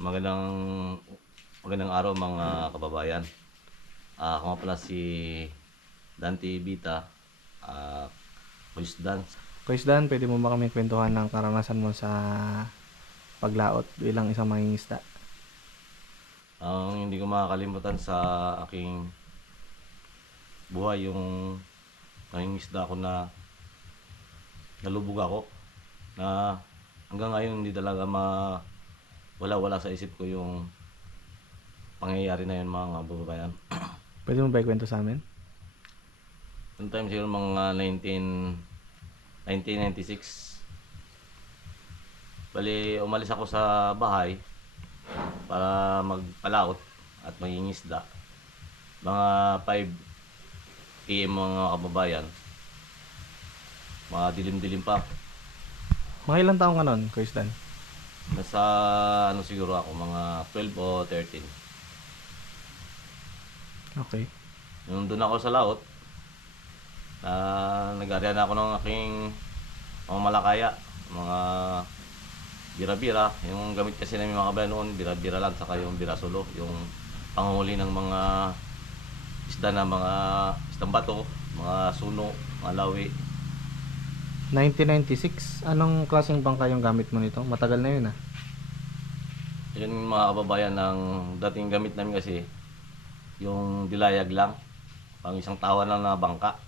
Magandang magandang araw mga kababayan. Ah, ako nga pala si Dante Bita. Ah, Police Dan. Kuya Dan, pwede mo ba kami kwentuhan ng karanasan mo sa paglaot bilang isang mangingisda? Ang hindi ko makakalimutan sa aking buhay yung nangingisda ako na nalubog ako na hanggang ngayon hindi talaga ma wala wala sa isip ko yung pangyayari na yun mga kababayan. Pwede mo ba ikwento sa amin? Noong time siguro mga 19 1996. Bali, umalis ako sa bahay para magpalaot at mangingisda. Mga 5 PM mga kababayan. Mga dilim-dilim pa. Mga ilang taong ka nun, Kuya? Nasa ano siguro ako, mga 12 o 13. Okay. Nung doon ako sa laot, na nag-area na ako ng aking mga malakaya, mga bira-bira. Yung gamit kasi namin mga kabayan noon, bira-bira lang, saka yung bira-solo, yung panghuli ng mga isda na mga isdang bato, mga suno, mga lawi. 1996, anong klaseng bangka yung gamit mo nito? Matagal na yun ah. Yun mga kababayan, ng dating gamit namin kasi, yung dilayag lang, pang isang tawa lang na bangka.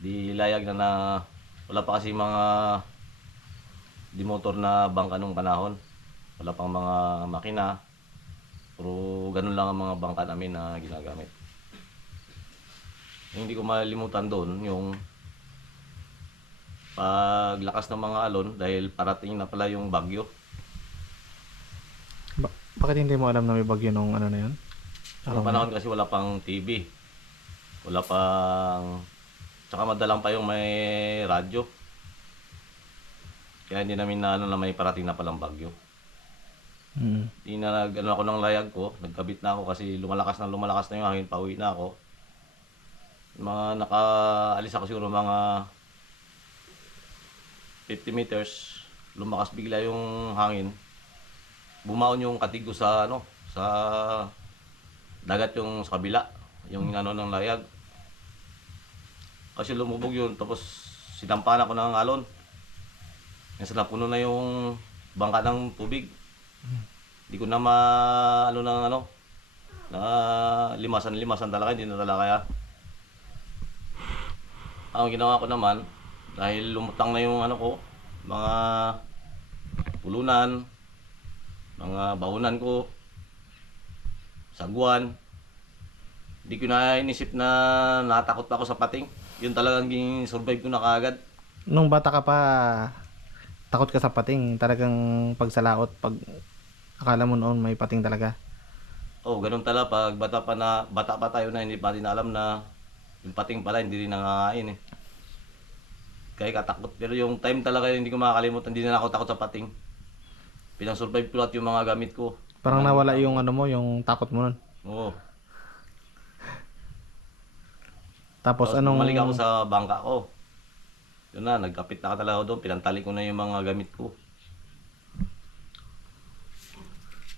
Dilayag na na, wala pa kasi mga dimotor na bangka nung panahon. Wala pang mga makina. Puro ganun lang ang mga bangka namin na ginagamit. Yung hindi ko malimutan doon, yung paglakas ng mga alon dahil parating na pala yung bagyo. Ba- bakit hindi mo alam na may bagyo nung ano na yun? Noong panahon kasi wala pang TV. Wala pang... Tsaka madalang pa yung may radyo. Kaya hindi namin na ano na may parating na palang bagyo. Mm. Hindi na nag, ano ako ng layag ko. Nagkabit na ako kasi lumalakas na lumalakas na yung hangin. Pauwi na ako. Mga nakaalis ako siguro mga 50 meters. Lumakas bigla yung hangin. Bumaon yung katigo sa ano sa dagat yung sa kabila. Yung ano ng layag. Kasi lumubog yun. Tapos sinampahan ako ng alon. Nasa napuno na yung bangka ng tubig. Hindi ko na ma ano ng ano na limasan limasan talaga hindi na talaga kaya. Ang ginawa ko naman dahil lumutang na yung ano ko mga pulunan mga bahunan ko sagwan hindi ko na inisip na natakot pa ako sa pating yun talagang ging survive ko na kaagad Nung bata ka pa, takot ka sa pating. Talagang pagsalaot, pag akala mo noon may pating talaga. Oh, ganun talaga pag bata pa na bata pa tayo na hindi pa rin alam na yung pating pala hindi rin nangangain eh. Kaya katakot. Pero yung time talaga hindi ko makakalimutan, hindi na ako takot sa pating. Pinang-survive ko lahat yung mga gamit ko. Parang nawala yung ano mo, yung takot mo nun. Oo. Tapos Tapos anong... bumalik ako sa bangka ko. Yun na, nagkapit na ka talaga ako doon. Pinantali ko na yung mga gamit ko.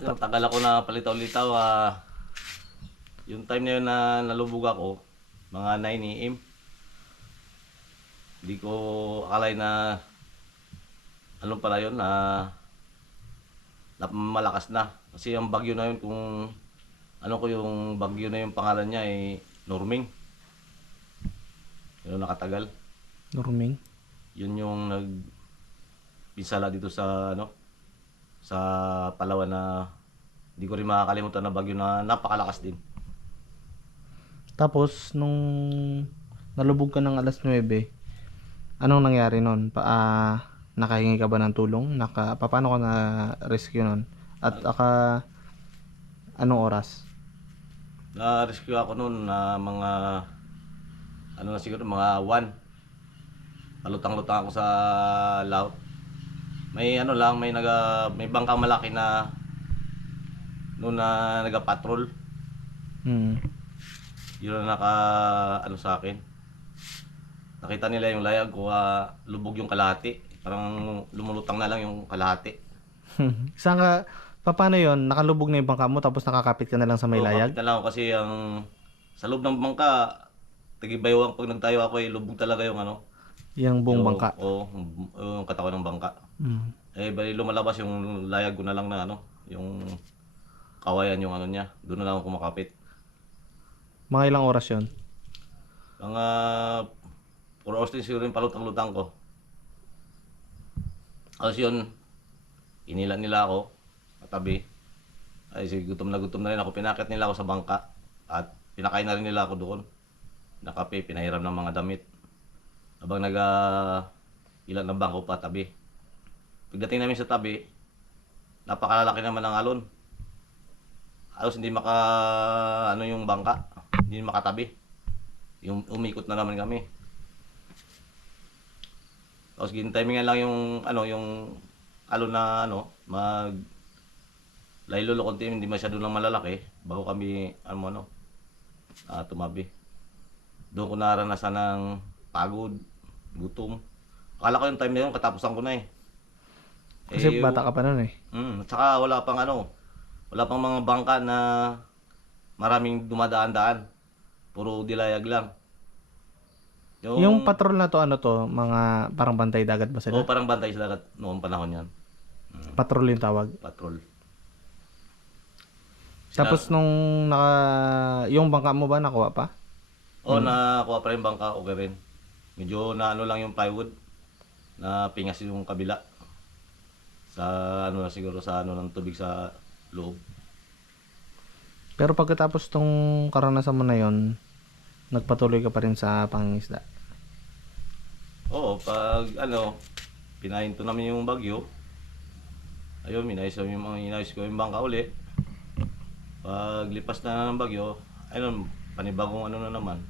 Ano, tagal ako na palitaw-litaw. Ah, yung time na yun na nalubog ako, mga 9 a.m. Hindi ko akalay na ano pala yun na na malakas na. Kasi yung bagyo na yun kung ano ko yung bagyo na yung pangalan niya ay Norming. Yun ang nakatagal. Norming. Yun yung nag pinsala dito sa ano sa Palawan na hindi ko rin makakalimutan na bagyo na napakalakas din. Tapos, nung nalubog ka ng alas 9, anong nangyari nun? Pa, ah, nakahingi ka ba ng tulong? Naka, pa- paano ka na-rescue nun? At aka, anong oras? Na-rescue ako noon na mga ano na siguro mga 1. Palutang-lutang ako sa laut. May ano lang, may naga may bangkang malaki na noon na naga-patrol. Hmm. Yun ang naka ano sa akin. Nakita nila yung layag ko, ah, lubog yung kalahati. Parang lumulutang na lang yung kalahati. Saan ka, pa- paano yun? Nakalubog na yung bangka mo tapos nakakapit ka na lang sa may Oo, layag? kapit na lang ako kasi ang sa loob ng bangka, tagibaywang pag nagtayo ako eh, lubog talaga yung ano. Yung buong yung- bangka. Oo, yung katawan ng bangka. Mm. Eh, bali lumalabas yung layag ko na lang na ano, yung kawayan yung ano niya. Doon na lang ako kumakapit. Mga ilang oras yun? Mga 4 hours din siguro yung palutang-lutang ko. Tapos yun, inila nila ako, katabi. Ay, sige, gutom na gutom na rin ako. Pinakit nila ako sa bangka. At pinakain na rin nila ako doon. Nakape, pinahiram ng mga damit. Habang nag uh, ilan ng bangko pa tabi. Pagdating namin sa tabi, napakalalaki naman ng alon. Halos hindi maka ano yung bangka, hindi makatabi. Yung umikot na naman kami. Tapos gintimingan lang yung ano yung alon na ano mag laylolo konti hindi masyado lang malalaki bago kami ano ano ah, tumabi. Doon ko naranasan ng pagod, gutom. Akala ko yung time na yun katapusan ko na eh. Kasi yung- bata ka pa nun eh. Mm, at saka wala pang ano, wala pang mga bangka na maraming dumadaan-daan. Puro dilayag lang. Yung patrol na to, ano to, mga parang bantay dagat ba Oo, sila? parang bantay sa dagat noong panahon yan. Patrol yung tawag. Patrol. Tapos nung naka, yung bangka mo ba nakuha pa? Oo, nakakuha pa rin bangka, okay rin. Medyo na ano lang yung plywood. Na pingas yung kabila. Sa ano na siguro sa ano ng tubig sa loob. Pero pagkatapos tong karanasan mo na yon, nagpatuloy ka pa rin sa pangingisda. Oo, pag ano, pinahinto namin yung bagyo. Ayun, minayos yung mga inayos ko yung bangka uli. Pag lipas na ng bagyo, ayun, panibagong ano na naman.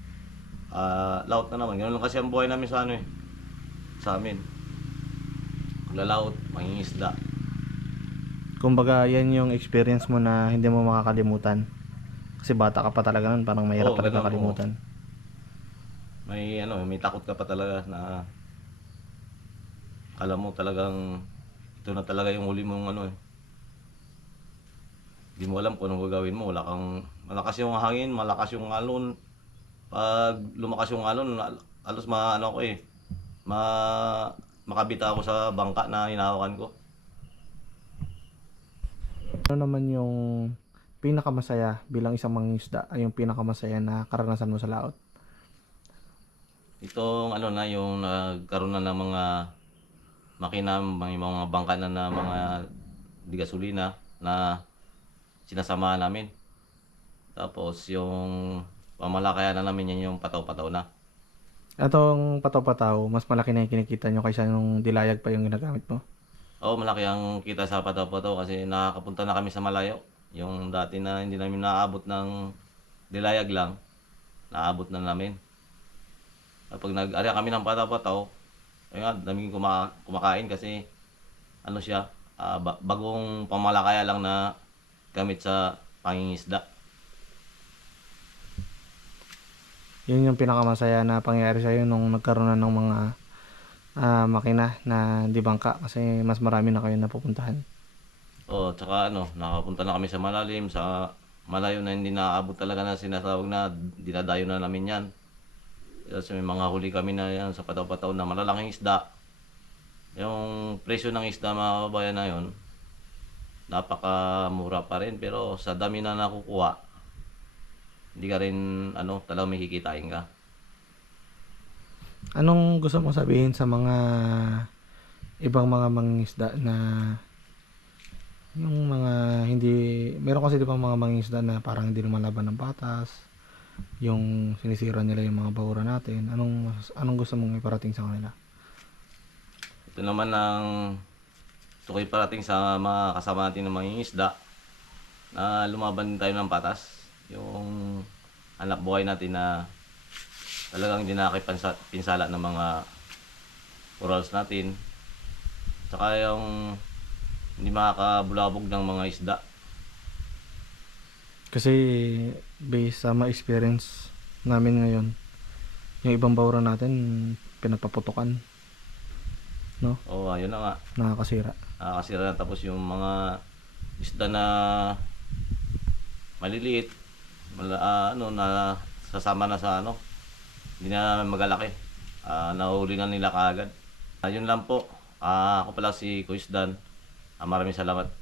Ah, laut na naman. Ganun lang kasi ang buhay namin sa ano eh. Sa amin. Lalaot, mangingisda. Kumbaga, yan yung experience mo na hindi mo makakalimutan. Kasi bata ka pa talaga nun, parang mahirap Oo, talaga ganun, makalimutan. May ano, may takot ka pa talaga na kala mo talagang ito na talaga yung huli mong ano eh. Hindi mo alam kung anong gagawin mo. Wala kang, malakas yung hangin, malakas yung alon. Pag lumakas yung alon, al- alos ma, ano ko eh, ma, makabita ako sa bangka na hinahawakan ko. Ano naman yung pinakamasaya bilang isang mangingisda ay yung pinakamasaya na karanasan mo sa laot? Itong ano na, yung nagkaroon na ng mga makina, mga, mga bangka na na mga di gasolina na sinasama namin. Tapos yung pamalakayan na namin yan yung pataw-pataw na. Atong pataw-pataw, mas malaki na yung kinikita nyo kaysa nung dilayag pa yung ginagamit mo. Oo, malaki ang kita sa pataw-pataw kasi nakakapunta na kami sa malayo. Yung dati na hindi namin naaabot ng dilayag lang, naabot na namin. Kapag nag-area kami ng pataw-pataw, ayun nga, daming kuma- kumakain kasi ano siya, ah, ba- bagong pamalakaya lang na gamit sa pangingisda. Yun yung pinakamasaya na pangyayari sa'yo nung nagkaroon na ng mga ah, makina na di bangka kasi mas marami na kayo napupuntahan. Oo, tsaka ano, nakapunta na kami sa malalim, sa malayo na hindi naaabot talaga na sinasawag na dinadayo na namin yan. Kasi may mga huli kami na yan sa pataw-pataw na malalaking isda. Yung presyo ng isda mga kabayan na yun, napakamura pa rin pero sa dami na nakukuha, hindi ka rin ano, talagang may kikitain ka. Anong gusto mong sabihin sa mga ibang mga mangingisda na yung mga hindi meron kasi di ba mga mangingisda na parang hindi lumalaban ng batas yung sinisira nila yung mga bahura natin anong anong gusto mong iparating sa kanila Ito naman ang tukoy parating sa mga kasama natin ng mga isda na lumaban din tayo ng patas. Yung anak buhay natin na talagang hindi nakipinsala ng mga corals natin. Tsaka yung hindi makakabulabog ng mga isda. Kasi based sa mga experience namin ngayon yung ibang bahura natin pinagpaputukan. Oo, ayun na nga. nakakasira. Nakakasira na. Tapos yung mga isda na maliliit mala, ah, ano na sasama na sa ano hindi na magalaki. Ah, nahuli na nila kaagad. Yun lang po. Ah, ako pala si Kuis Dan. Ah, maraming salamat